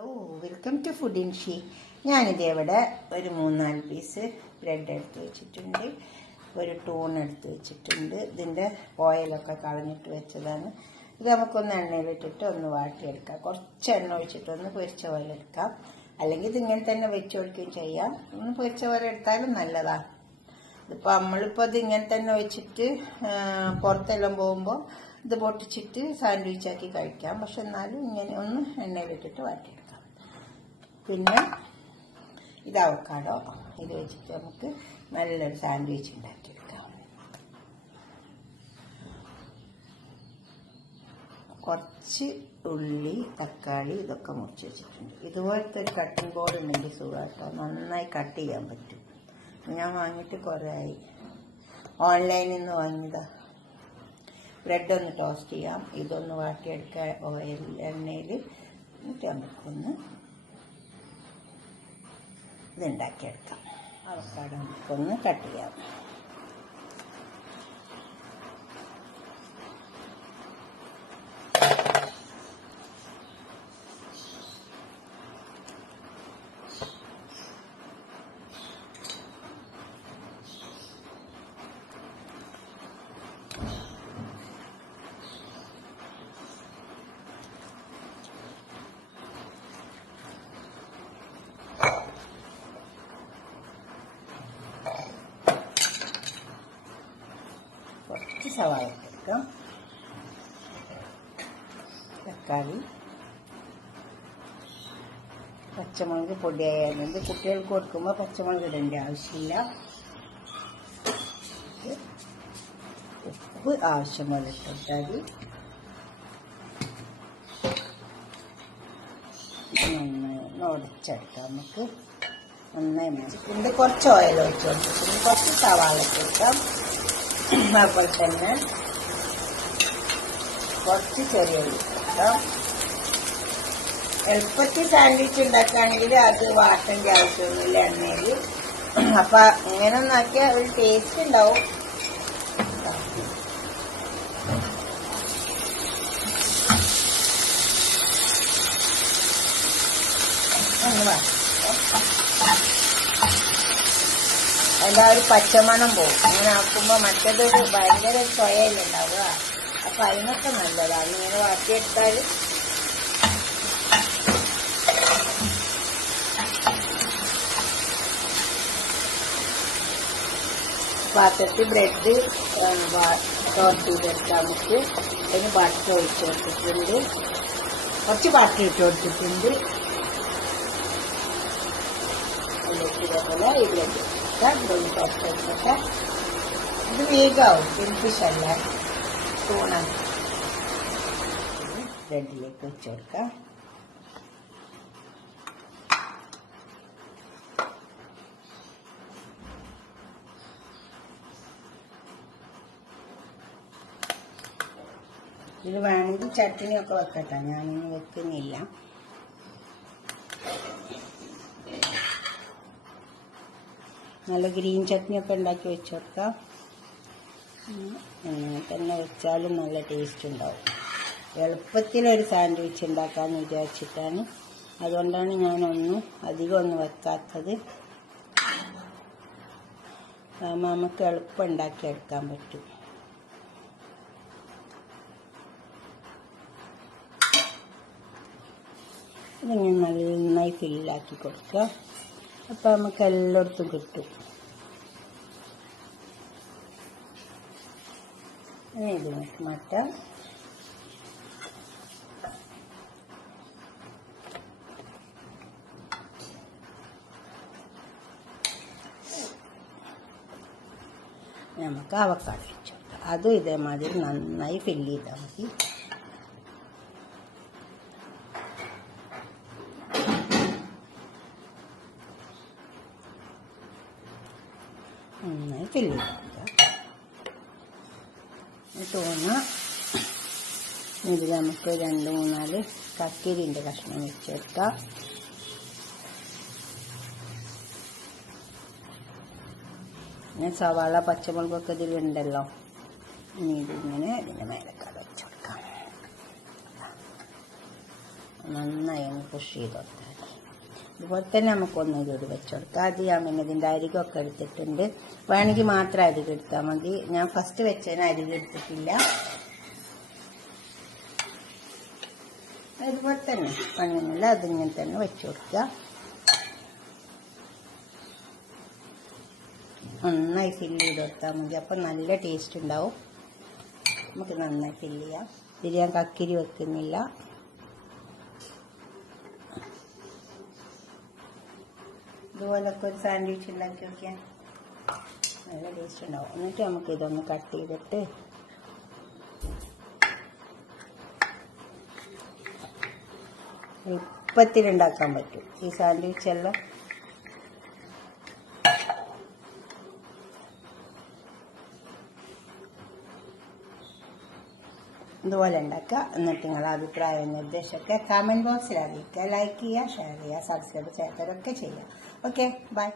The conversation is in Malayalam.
Hello, welcome to food in she. ഞാനിത് ഇവിടെ ഒരു 3-4 പീസ് ബ്രെഡ് എടുത്ത് വെച്ചിട്ടുണ്ട്, ഒരു ടൂൺ എടുത്ത് വെച്ചിട്ടുണ്ട്. ഇതിൻ്റെ ഓയിലൊക്കെ കളഞ്ഞിട്ട് വെച്ചതാണ്. ഇത് നമുക്കൊന്ന് എണ്ണയിലിട്ടിട്ട് ഒന്ന് വാട്ടിയെടുക്കാം. കുറച്ച് എണ്ണ ഒഴിച്ചിട്ട് ഒന്ന് പൊരിച്ച പോലെ എടുക്കാം, അല്ലെങ്കിൽ ഇതിങ്ങനെ തന്നെ വെച്ച് കൊടുക്കുകയും ചെയ്യാം. ഒന്ന് പൊരിച്ച പോലെ എടുത്താലും നല്ലതാണ്. ഇതിപ്പോൾ നമ്മളിപ്പോൾ ഇത് ഇങ്ങനെ തന്നെ വെച്ചിട്ട് പുറത്തെല്ലാം പോകുമ്പോൾ ഇത് പൊട്ടിച്ചിട്ട് സാൻഡ്വിച്ചാക്കി കഴിക്കാം. പക്ഷെ എന്നാലും ഇങ്ങനെ ഒന്ന് എണ്ണയിലിട്ടിട്ട് വാട്ടിയെടുക്കാം. പിന്നെ ഇത് അവക്കാഡോ, ഇത് വെച്ചിട്ട് നമുക്ക് നല്ലൊരു സാൻഡ്വിച്ച് ഉണ്ടാക്കിയെടുക്കാം. കുറച്ച് ഉള്ളി, തക്കാളി ഇതൊക്കെ മുറിച്ച് വെച്ചിട്ടുണ്ട്. ഇതുപോലത്തെ ഒരു കട്ടിംഗ് ബോർഡ് ഉണ്ടെങ്കിൽ സുഖമായിട്ടോ, നന്നായി കട്ട് ചെയ്യാൻ പറ്റും. ഞാൻ വാങ്ങിയിട്ട് കുറേ ആയി, ഓൺലൈനിൽ നിന്ന് വാങ്ങിയതാ. ബ്രെഡ് ഒന്ന് ടോസ്റ്റ് ചെയ്യാം, ഇതൊന്ന് വാട്ടിയെടുക്കാം ഓയിൽ എണ്ണയിൽ. എന്നിട്ട് നമുക്കൊന്ന് ഇതുണ്ടാക്കിയെടുക്കാം. അവക്കാഡോ നമുക്കൊന്ന് കട്ട് ചെയ്യാം. കുറച്ച് സവാള എടുക്കാം, തക്കാളി, പച്ചമുളക് പൊടിയായാലുണ്ട്. കുട്ടികൾക്ക് കൊടുക്കുമ്പോൾ പച്ചമുളക് ഇടേണ്ട ആവശ്യമില്ല. ഉപ്പ് ആവശ്യം പോലെ ഇട്ടാൽ നന്നായി ഉടച്ചെടുക്കാം. നമുക്ക് നന്നായി മതി. കുറച്ച് ഓയിൽ ഒഴിച്ച് കൊടുത്തിട്ടുണ്ട്, കുറച്ച് സവാള ഇട്ടെടുക്കാം. അതുപോലെ തന്നെ കുറച്ച് ചെറിയ ഉള്ളി ഇട്ടാം. എളുപ്പത്തിൽ സാൻഡ്വിച്ച് ഉണ്ടാക്കുകയാണെങ്കിൽ അത് വാട്ടേണ്ട ആവശ്യമൊന്നുമില്ല എണ്ണയിൽ. അപ്പം ഇങ്ങനെ ഒന്നാക്കിയാൽ ഒരു ടേസ്റ്റ് ഉണ്ടാവും. ഒന്ന് അതിൻ്റെ ഒരു പച്ചമണം പോകും. അങ്ങനെ ആക്കുമ്പോൾ മറ്റേതൊരു ഭയങ്കര ചൊയയിലുണ്ടാവുക. അപ്പം അതിനൊക്കെ നല്ലതാണ് ഇങ്ങനെ വാട്ടിയെടുത്താൽ. പാത്രത്തിൽ ബ്രെഡ് ടോസ്റ്റ് ചെയ്തെടുക്കാം. നമുക്ക് അതിന് ബട്ടർ ഒഴിച്ച് കൊടുത്തിട്ടുണ്ട്, കുറച്ച് ബട്ടർ ഇട്ട് കൊടുത്തിട്ടുണ്ട്. ഇതേപോലെ ഈ ബ്രെഡ് ഇത് വേഗമാവും. ഫിഷ് അല്ല, ടൂണാണ്. ബ്രെഡിലേക്ക് വെച്ച് കൊടുക്കാം. ഇത് വേണമെങ്കിൽ ചട്നിയൊക്കെ വെക്കട്ടെ, ഞാനിനി വെക്കുന്നില്ല. നല്ല ഗ്രീൻ ചട്നിയൊക്കെ ഉണ്ടാക്കി വെച്ച് കൊടുക്കാം. തന്നെ വെച്ചാലും നല്ല ടേസ്റ്റ് ഉണ്ടാവും. എളുപ്പത്തിലൊരു സാൻഡ്വിച്ച് ഉണ്ടാക്കാമെന്ന് വിചാരിച്ചിട്ടാണ്, അതുകൊണ്ടാണ് ഞാനൊന്നും അധികം വെക്കാത്തത്. നമുക്ക് എളുപ്പം ഉണ്ടാക്കിയെടുക്കാൻ പറ്റും. ഇതിങ്ങനെ നന്നായി ഫില്ലാക്കി കൊടുക്കുക. അപ്പം നമുക്ക് എല്ലായിടത്തും കിട്ടും. ഇത് മാറ്റാം. നമുക്ക് അവക്കാഡോ വെച്ചു കൊടുക്കാം. അതും ഇതേമാതിരി നന്നായി ഫില്ല് ചെയ്താൽ മതി. നന്നായി ഫില്ല് ചെയ്ത് തോന്നുക. ഇത് നമുക്ക് 2-3 കക്കിരിൻ്റെ കഷ്ണം വെച്ചെടുക്കാം. പിന്നെ സവാള, പച്ചമുളകൊക്കെ ഇതിലുണ്ടല്ലോ. ഇനി ഇതിങ്ങനെ ഇതിൻ്റെ മേലൊക്കെ വെച്ച് കൊടുക്കാം. നന്നായി ഒന്ന് പുഷ് ചെയ്ത് കൊടുത്താൽ അതുപോലെ തന്നെ നമുക്കൊന്നും കൂടി വെച്ചുകൊടുക്കാം. അത് ഞാൻ പിന്നെ ഇതിൻ്റെ അരികൊക്കെ എടുത്തിട്ടുണ്ട്. വേണമെങ്കിൽ മാത്രം അരികെ എടുത്താൽ മതി. ഞാൻ ഫസ്റ്റ് വെച്ചതിന് അരികെ എടുത്തിട്ടില്ല. അതുപോലെ തന്നെ പണിയൊന്നുമില്ല, അതിങ്ങനെ തന്നെ വെച്ച് കൊടുക്കുക. നന്നായി ഫില്ല് ചെയ്ത് കൊടുത്താൽ മതി. അപ്പം നല്ല ടേസ്റ്റ് ഉണ്ടാവും. നമുക്ക് നന്നായി ഫില്ല് ചെയ്യാം. ഇത് ഞാൻ കക്കിരി വെക്കുന്നില്ല. ഇതുപോലൊക്കെ ഒരു സാൻഡ്വിച്ച് ഉണ്ടാക്കി നോക്കിയാൽ നല്ല ടേസ്റ്റ് ഉണ്ടാവും. എന്നിട്ട് നമുക്ക് ഇതൊന്ന് കട്ട് ചെയ്തിട്ട് എളുപ്പത്തിലുണ്ടാക്കാൻ പറ്റും ഈ സാൻഡ്വിച്ച് എല്ലാം. ഇതുപോലെ ഉണ്ടാക്കുക. എന്നിട്ട് നിങ്ങളുടെ അഭിപ്രായം നിർദ്ദേശമൊക്കെ കമൻറ്റ് ബോക്സിൽ അറിയിക്കുക. ലൈക്ക് ചെയ്യുക, ഷെയർ ചെയ്യുക, സബ്സ്ക്രൈബ് ചെയ്യാത്തവരൊക്കെ ചെയ്യുക. Okay, by.